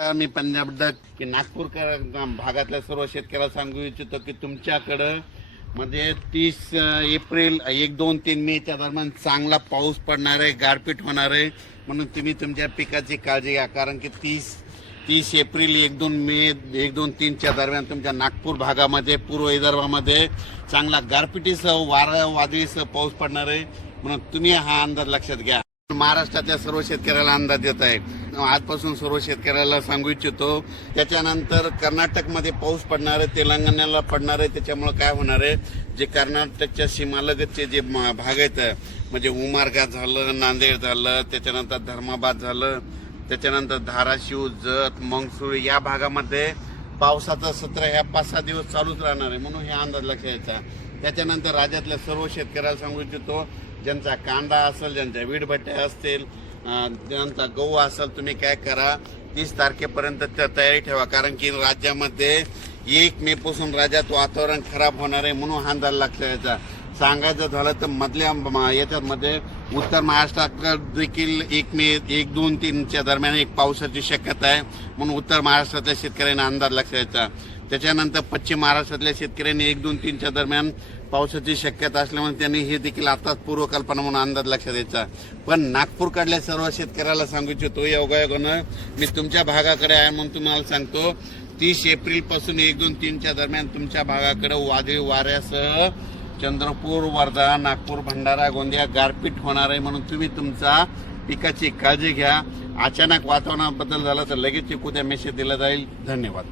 मी पंजाब की नागपूरकर भागातल्या सर्व शेतकऱ्याला सांगू इच्छितो की तुमच्याकडं म्हणजे तीस एप्रिल एक दोन तीन मेच्या दरम्यान चांगला पाऊस पडणार आहे गारपीट होणार आहे. म्हणून तुम्ही तुमच्या पिकाची काळजी घ्या. कारण की तीस तीस एप्रिल एक दोन मे एक दोन तीनच्या दरम्यान तुमच्या नागपूर भागामध्ये पूर्व विदर्भामध्ये चांगला गारपिटीसह वारा वादळीसह पाऊस पडणार आहे. म्हणून तुम्ही हा अंदाज लक्षात घ्या. महाराष्ट्रातल्या सर्व शेतकऱ्याला अंदाज देत आहे आजपासून सर्व शेतकऱ्याला सांगू इच्छितो त्याच्यानंतर कर्नाटकमध्ये पाऊस पडणार आहे तेलंगणाला पडणार आहे त्याच्यामुळे काय होणार आहे? जे कर्नाटकच्या सीमालगतचे जे म- भाग आहेत म्हणजे उमारगा झालं नांदेड झालं त्याच्यानंतर धर्माबाद झालं त्याच्यानंतर धाराशिव जत मंगसूळ या भागामध्ये पावसाचं सत्र ह्या पाच सहा दिवस चालूच राहणार आहे म्हणून हे अंदाज लक्षात यायचा त्याच्यानंतर राज्यातल्या सर्व शेतकऱ्याला सांगू इच्छितो ज्यांचा कांदा असेल ज्यांच्या वीटभट्ट्या असतील ज्यांचा गहू असेल तुम्ही काय करा तीस तारखेपर्यंत त्या तयारी ठेवा. कारण की राज्यामध्ये एक मे पासून राज्यात वातावरण खराब होणार आहे म्हणून अंदाज लक्षात यायचा सांगायचं झालं तर मधल्या याच्यामध्ये उत्तर महाराष्ट्रात देखील एक मे एक दोन तीनच्या दरम्यान एक पावसाची शक्यता आहे म्हणून उत्तर महाराष्ट्रातल्या शेतकऱ्यांना अंदाज लक्षात त्याच्यानंतर पश्चिम महाराष्ट्रातल्या शेतकऱ्यांनी एक दोन तीनच्या दरम्यान पावसाची शक्यता असल्यामुळे त्यांनी हे देखील आताच पूर्वकल्पना म्हणून अंदाज लक्षात द्यायचा पण नागपूरकडल्या सर्व शेतकऱ्याला सांगू इच्छितो योगायोगानं मी तुमच्या भागाकडे आहे म्हणून तुम्हाला सांगतो तीस एप्रिलपासून एक दोन तीनच्या दरम्यान तुमच्या भागाकडे वादळी वाऱ्यासह चंद्रपूर वर्धा नागपूर भंडारा गोंदिया गारपीट होणार आहे म्हणून तुम्ही तुमचा पिकाची काळजी घ्या. अचानक वातावरणात बदल झाला तर लगेच एक उद्या मेसेज दिला जाईल. धन्यवाद.